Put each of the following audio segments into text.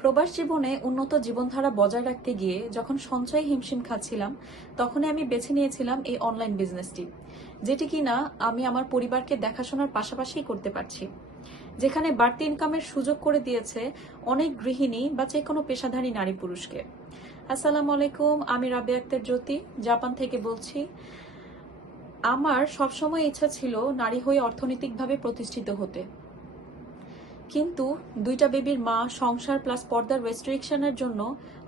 প্রবাস জীবনে উন্নত জীবনধারা বজায় রাখতে গিয়ে যখন সঞ্চয় হিমশিম খাচ্ছিলাম, তখনই আমি বেছে নিয়েছিলাম এই অনলাইন বিজনেসটি যেটি কিনা আমি আমার পরিবারকে দেখাশোনার পাশাপাশি করতে পারছি। যেখানে বাড়তি ইনকামের সুযোগ করে দিয়েছে অনেক গৃহিণী বা যে কোনো পেশাধারী নারী পুরুষকে। আসসালামু আলাইকুম, আমি রাবি আক্তার জ্যোতি, জাপান থেকে বলছি। আমার সবসময় ইচ্ছা ছিল নারী হয়ে অর্থনৈতিকভাবে প্রতিষ্ঠিত হতে। কিন্তু দুইটা বেবির মা, সংসার প্লাস পর্দার রেস্ট্রিকশনের জন্য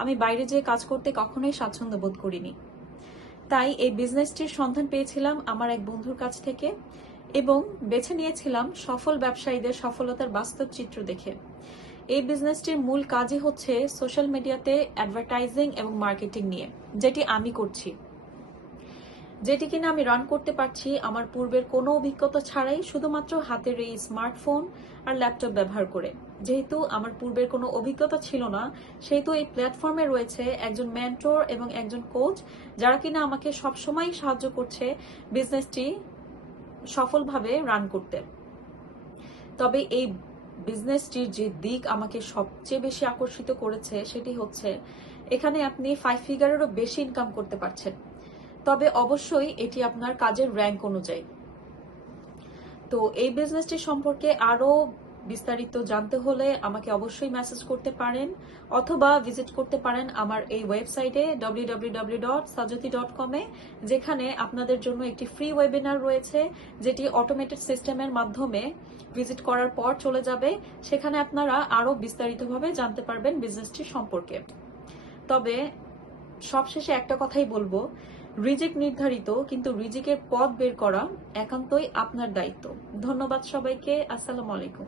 আমি বাইরে যেয়ে কাজ করতে কখনোই স্বাচ্ছন্দ্য বোধ করিনি। তাই এই বিজনেসটির সন্ধান পেয়েছিলাম আমার এক বন্ধুর কাছ থেকে এবং বেছে নিয়েছিলাম সফল ব্যবসায়ীদের সফলতার বাস্তব চিত্র দেখে। এই বিজনেসটির মূল কাজই হচ্ছে সোশ্যাল মিডিয়াতে অ্যাডভার্টাইজিং এবং মার্কেটিং নিয়ে, যেটি আমি করছি। যেটি কিনা আমি রান করতে পারছি, আমার পূর্বের কোনো অভিজ্ঞতা ছাড়াই শুধুমাত্র হাতের এই স্মার্টফোন আর ল্যাপটপ ব্যবহার করে। যেহেতু আমার পূর্বের কোনো অভিজ্ঞতা ছিল না, সেহেতু এই প্ল্যাটফর্মে রয়েছে একজন মেন্টর এবং একজন কোচ যারা কিনা আমাকে সবসময় সাহায্য করছে বিজনেসটি সফলভাবে রান করতে। তবে এই বিজনেসটির যে দিক আমাকে সবচেয়ে বেশি আকর্ষিত করেছে, সেটি হচ্ছে এখানে আপনি ফাইভ ফিগারেরও বেশি ইনকাম করতে পারছেন। তবে অবশ্যই এটি আপনার কাজের র্যাঙ্ক অনুযায়ী। তো এই বিজনেসটি সম্পর্কে আরও বিস্তারিত জানতে হলে আমাকে অবশ্যই মেসেজ করতে পারেন, অথবা ভিজিট করতে পারেন আমার এই ওয়েবসাইটে www.sajoti.com এ যেখানে আপনাদের জন্য একটি ফ্রি ওয়েবিনার রয়েছে, যেটি অটোমেটেড সিস্টেমের মাধ্যমে ভিজিট করার পর চলে যাবে। সেখানে আপনারা আরও বিস্তারিতভাবে জানতে পারবেন বিজনেসটি সম্পর্কে। তবে সবশেষে একটা কথাই বলব রিজিক নির্ধারিত কিন্তু রিজিকের পথ বের করা একান্তই আপনার দায়িত্ব। ধন্যবাদ সবাইকে। আসসালামু আলাইকুম।